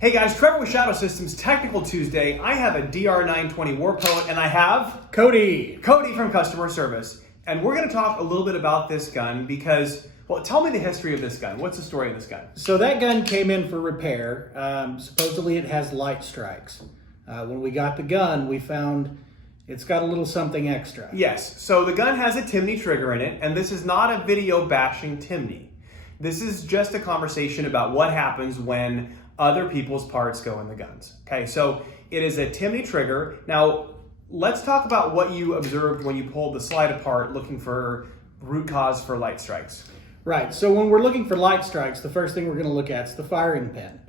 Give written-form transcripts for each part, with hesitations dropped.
Hey guys, Trevor with Shadow Systems, Technical Tuesday. I have a DR920 Warpoet and I have Cody from customer service. And we're gonna talk a little bit about this gun because, well, tell me the history of this gun. What's the story of this gun? So that gun came in for repair. Supposedly it has light strikes. When we got the gun, we found it's got a little something extra. Yes, so the gun has a Timney trigger in it, and this is not a video bashing Timney. This is just a conversation about what happens when other people's parts go in the guns. Okay, so it is a Timney trigger. Now, let's talk about what you observed when you pulled the slide apart looking for root cause for light strikes. Right, so when we're looking for light strikes, the first thing we're gonna look at is the firing pin.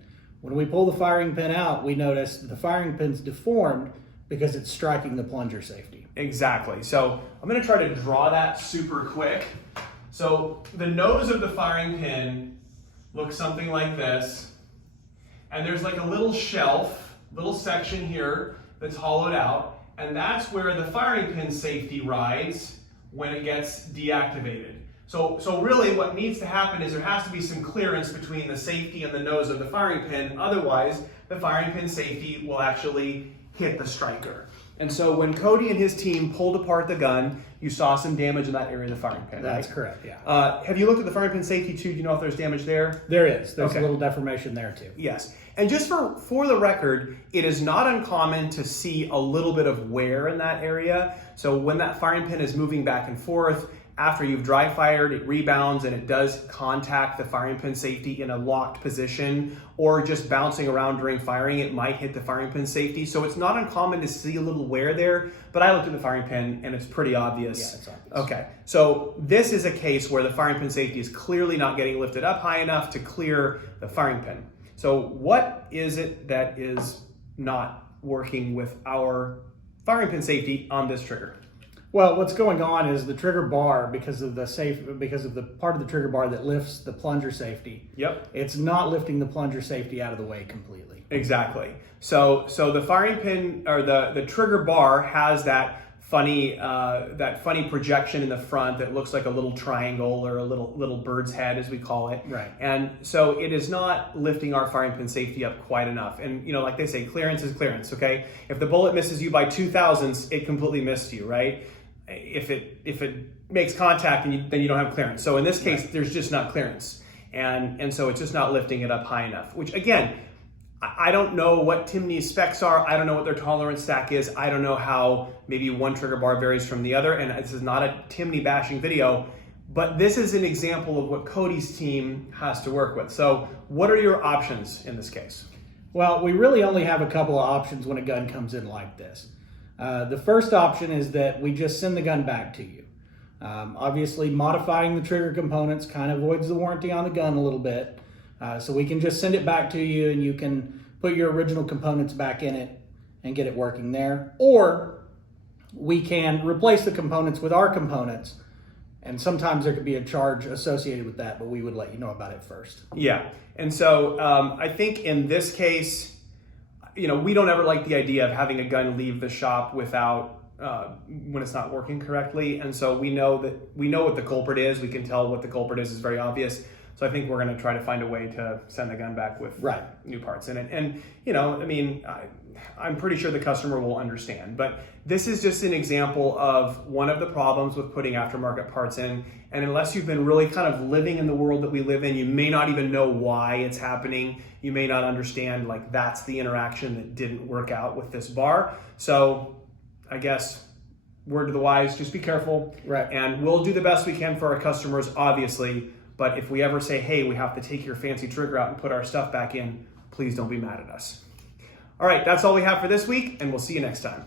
When we pull the firing pin out, we notice the firing pin's deformed because it's striking the plunger safety. Exactly, so I'm gonna try to draw that super quick. So the nose of the firing pin looks something like this. And there's like a little shelf, little section here that's hollowed out, and that's where the firing pin safety rides when it gets deactivated. So really what needs to happen is there has to be some clearance between the safety and the nose of the firing pin, otherwise the firing pin safety will actually hit the striker. And so when Cody and his team pulled apart the gun, you saw some damage in that area of the firing pin, That's right? correct, yeah. Have you looked at the firing pin safety too? Do you know if there's damage there? There is. There's Okay. a little deformation there too. Yes. And just for the record, it is not uncommon to see a little bit of wear in that area. So when that firing pin is moving back and forth, after you've dry fired, it rebounds and it does contact the firing pin safety in a locked position, or just bouncing around during firing, it might hit the firing pin safety. So it's not uncommon to see a little wear there, but I looked at the firing pin and it's pretty obvious. Yeah, it's obvious. Okay, so this is a case where the firing pin safety is clearly not getting lifted up high enough to clear the firing pin. So what is it that is not working with our firing pin safety on this trigger? Well, what's going on is the trigger bar, because of the part of the trigger bar that lifts the plunger safety. Yep. It's not lifting the plunger safety out of the way completely. Exactly. So the firing pin, or the trigger bar, has that funny projection in the front that looks like a little triangle or a little bird's head, as we call it. Right. And so it is not lifting our firing pin safety up quite enough. And like they say, clearance is clearance. Okay. If the bullet misses you by 0.02, it completely missed you, right? If it makes contact, then you don't have clearance. So in this case, right, there's just not clearance, and so it's just not lifting it up high enough. Which again, I don't know what Timney's specs are. I don't know what their tolerance stack is. I don't know how maybe one trigger bar varies from the other. And this is not a Timney bashing video, but this is an example of what Cody's team has to work with. So what are your options in this case? Well, we really only have a couple of options when a gun comes in like this. The first option is that we just send the gun back to you. Obviously, modifying the trigger components kind of avoids the warranty on the gun a little bit. So we can just send it back to you and you can put your original components back in it and get it working there. Or we can replace the components with our components. And sometimes there could be a charge associated with that, but we would let you know about it first. Yeah, and so I think in this case, we don't ever like the idea of having a gun leave the shop without, when it's not working correctly. And so we know what the culprit is. We can tell what the culprit is very obvious. So I think we're going to try to find a way to send the gun back with new parts in it. And, I'm pretty sure the customer will understand. But this is just an example of one of the problems with putting aftermarket parts in. And unless you've been really kind of living in the world that we live in, you may not even know why it's happening. You may not understand, like, that's the interaction that didn't work out with this bar. So I guess word to the wise, just be careful. Right. And we'll do the best we can for our customers, obviously. But if we ever say, hey, we have to take your fancy trigger out and put our stuff back in, please don't be mad at us. All right, that's all we have for this week, and we'll see you next time.